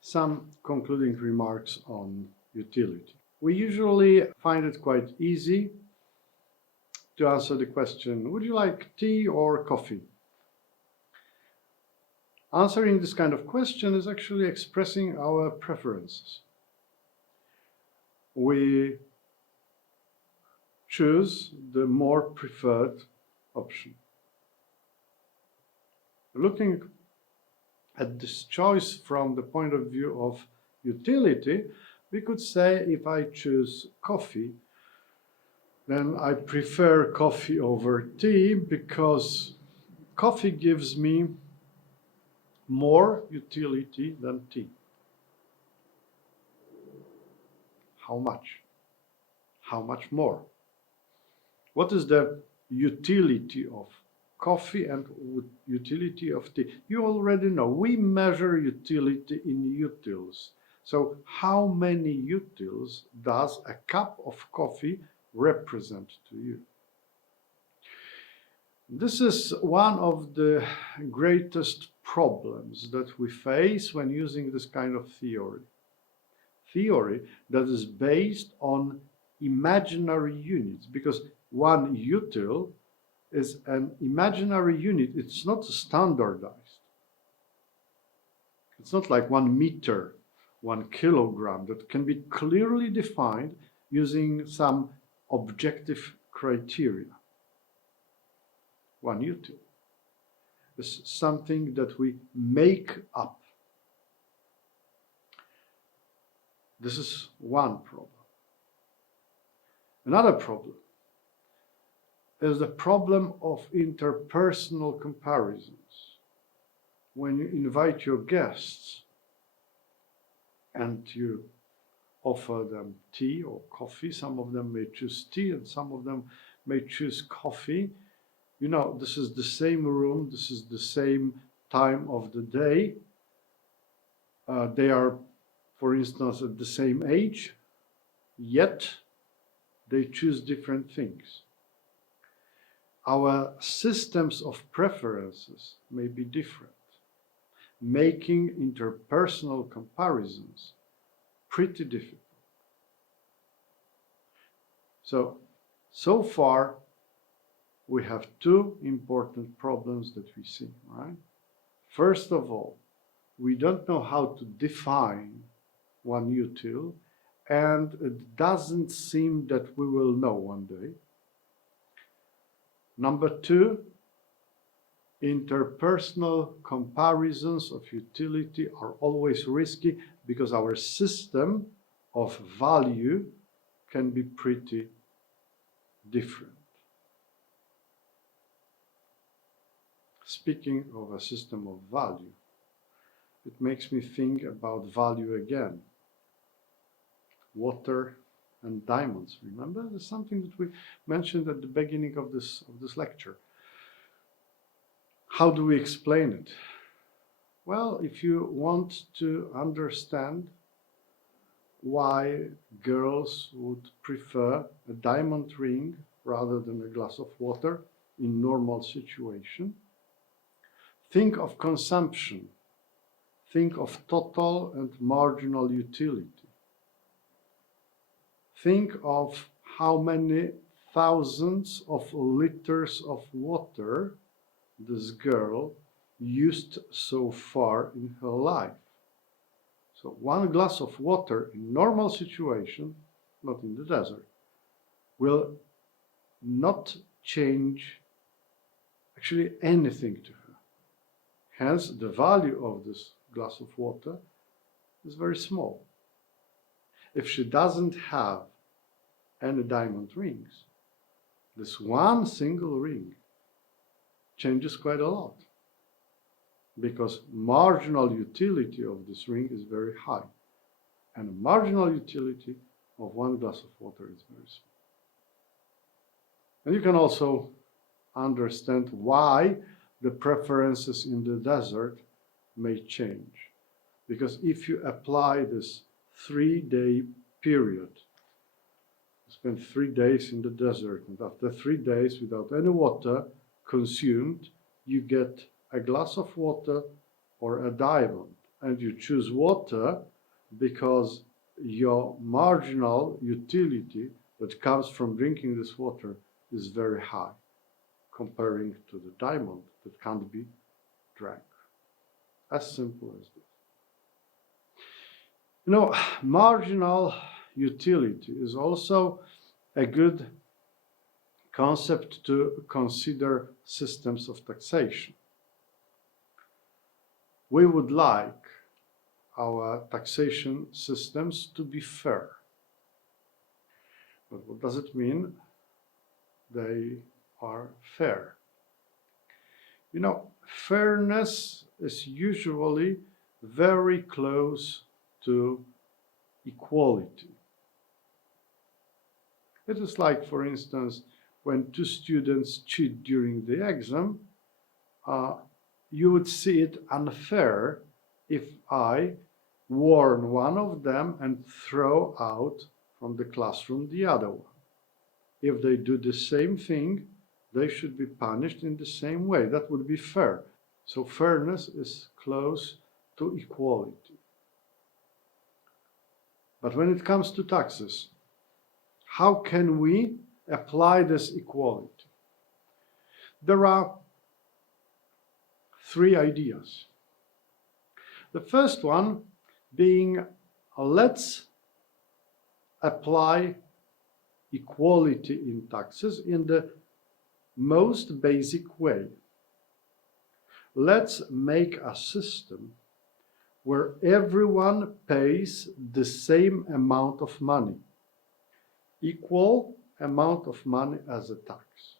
Some concluding remarks on utility. We usually find it quite easy to answer the question, would you like tea or coffee? Answering this kind of question is actually expressing our preferences. We choose the more preferred option. Looking at this choice from the point of view of utility, we could say if I choose coffee, then I prefer coffee over tea because coffee gives me more utility than tea. How much? How much more? What is the utility of coffee and utility of tea? You already know. We measure utility in utils. So how many utils does a cup of coffee represent to you? This is one of the greatest problems that we face when using this kind of theory. Theory that is based on imaginary units, because one util is an imaginary unit. It's not standardized. It's not like 1 meter, 1 kilogram that can be clearly defined using some objective criteria. One util is something that we make up. This is one problem. Another problem is the problem of interpersonal comparisons. When you invite your guests and you offer them tea or coffee, some of them may choose tea and some of them may choose coffee. You know, this is the same room, this is the same time of the day. They are, for instance, at the same age, yet they choose different things. Our systems of preferences may be different, making interpersonal comparisons pretty difficult. So far, we have two important problems that we see, right? First of all, we don't know how to define one util, and it doesn't seem that we will know one day. Number two, interpersonal comparisons of utility are always risky because our system of value can be pretty different. Speaking of a system of value, it makes me think about value again. Water and diamonds. Remember, there's something that we mentioned at the beginning of this lecture. How do we explain it? Well, if you want to understand why girls would prefer a diamond ring rather than a glass of water in normal situation, think of consumption. Think of total and marginal utility. Think of how many thousands of liters of water this girl used so far in her life. So 1 glass of water in normal situation, not in the desert, will not change actually anything to her. Hence, the value of this glass of water is very small. If she doesn't have any diamond rings, this one single ring changes quite a lot, because marginal utility of this ring is very high, and the marginal utility of 1 glass of water is very small. And you can also understand why the preferences in the desert may change. Because if you apply this 3-day period, you spend 3 days in the desert, and after 3 days without any water consumed, you get a glass of water or a diamond. and you choose water because your marginal utility that comes from drinking this water is very high comparing to the diamond that can't be drank. As simple as this. You know, marginal utility is also a good concept to consider systems of taxation. We would like our taxation systems to be fair. But what does it mean? They are fair. You know, fairness is usually very close to equality. It is like, for instance, when two students cheat during the exam, you would see it unfair if I warn one of them and throw out from the classroom the other one. If they do the same thing, they should be punished in the same way. That would be fair. So fairness is close to equality. But when it comes to taxes, how can we apply this equality? There are three ideas. The first one being, let's apply equality in taxes in the most basic way. Let's make a system where everyone pays the same amount of money, equal amount of money as a tax.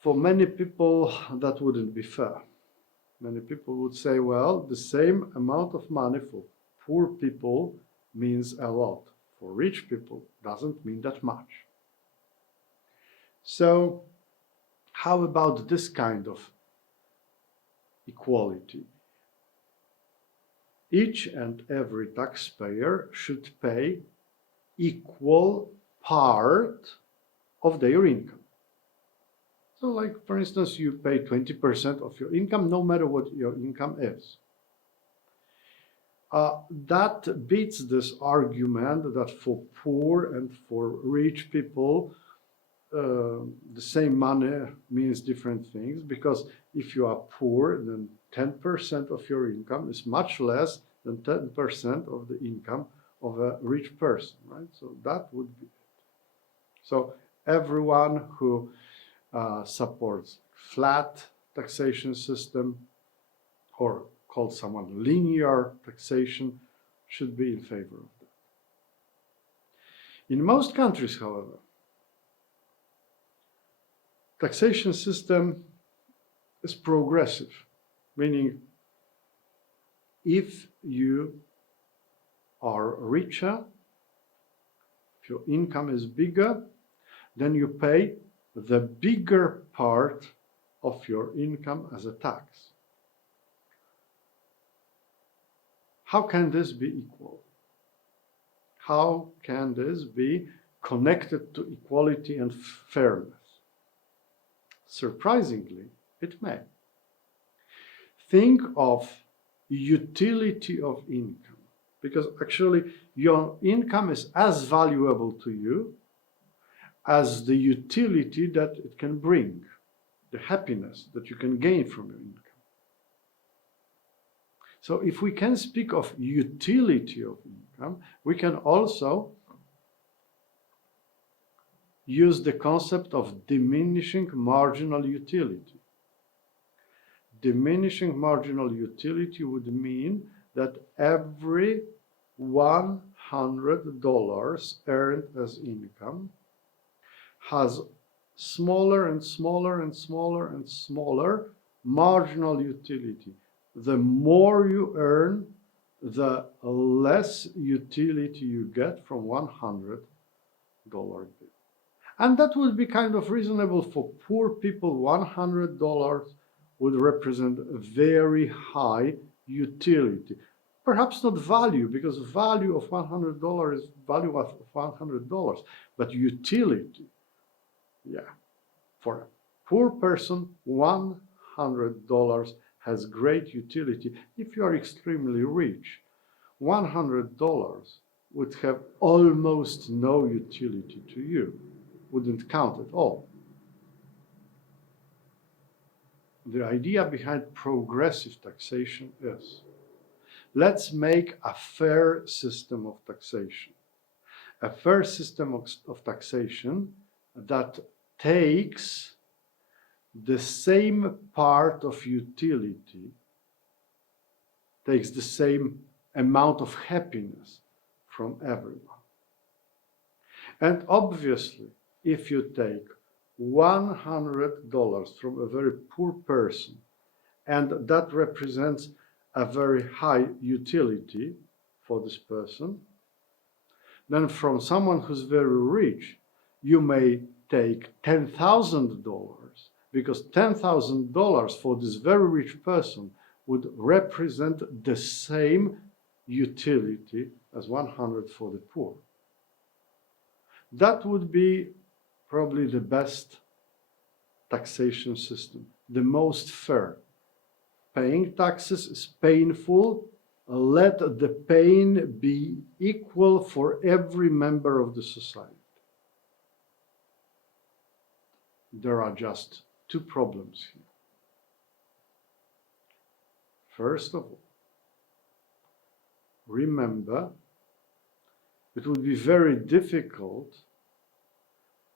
For many people, that wouldn't be fair. Many people would say, well, the same amount of money for poor people means a lot. For rich people, doesn't mean that much. So, how about this kind of equality? Each and every taxpayer should pay equal part of their income. So, like, for instance, you pay 20% of your income, no matter what your income is. That beats this argument that for poor and for rich people, the same money means different things, because if you are poor, then 10% of your income is much less than 10% of the income of a rich person, right? So that would be it. So everyone who supports flat taxation system, or called someone linear taxation, should be in favor of that. In most countries, however, taxation system is progressive, meaning if you are richer, if your income is bigger, then you pay the bigger part of your income as a tax. How can this be equal? How can this be connected to equality and fairness? Surprisingly, it may. Think of utility of income, because actually your income is as valuable to you as the utility that it can bring, the happiness that you can gain from your income. So if we can speak of utility of income, we can also use the concept of diminishing marginal utility. Diminishing marginal utility would mean that every $100 earned as income has smaller and smaller and smaller and smaller marginal utility. The more you earn, the less utility you get from $100 bill. And that would be kind of reasonable for poor people. $100 would represent a very high utility. Perhaps not value, because value of $100 is value of $100, but utility, yeah. For a poor person, $100 has great utility. If you are extremely rich, $100 would have almost no utility to you, wouldn't count at all. The idea behind progressive taxation is, let's make a fair system of taxation. A fair system of taxation that takes the same part of utility, takes the same amount of happiness from everyone. And obviously, if you take $100 from a very poor person, and that represents a very high utility for this person, then from someone who's very rich, you may take $10,000, because $10,000 for this very rich person would represent the same utility as 100 for the poor. That would be probably the best taxation system, the most fair. Paying taxes is painful. Let the pain be equal for every member of the society. There are just two problems here. First of all, remember, it would be very difficult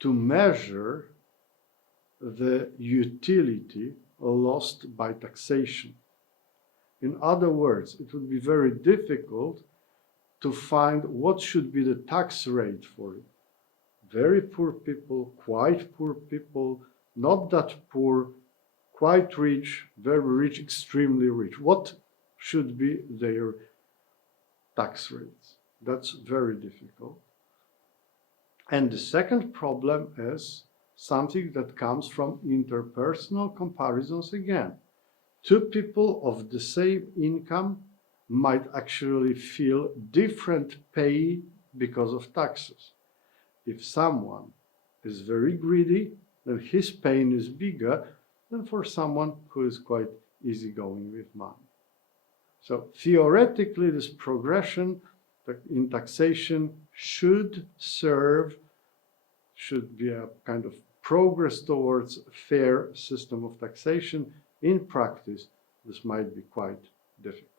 to measure the utility lost by taxation. In other words, it would be very difficult to find what should be the tax rate for it. Very poor people, quite poor people, not that poor, quite rich, very rich, extremely rich. What should be their tax rates? That's very difficult. And the second problem is something that comes from interpersonal comparisons again. Two people of the same income might actually feel different pay because of taxes. If someone is very greedy, then his pain is bigger than for someone who is quite easygoing with money. So theoretically, this progression in taxation should be a kind of progress towards a fair system of taxation. In practice, this might be quite difficult.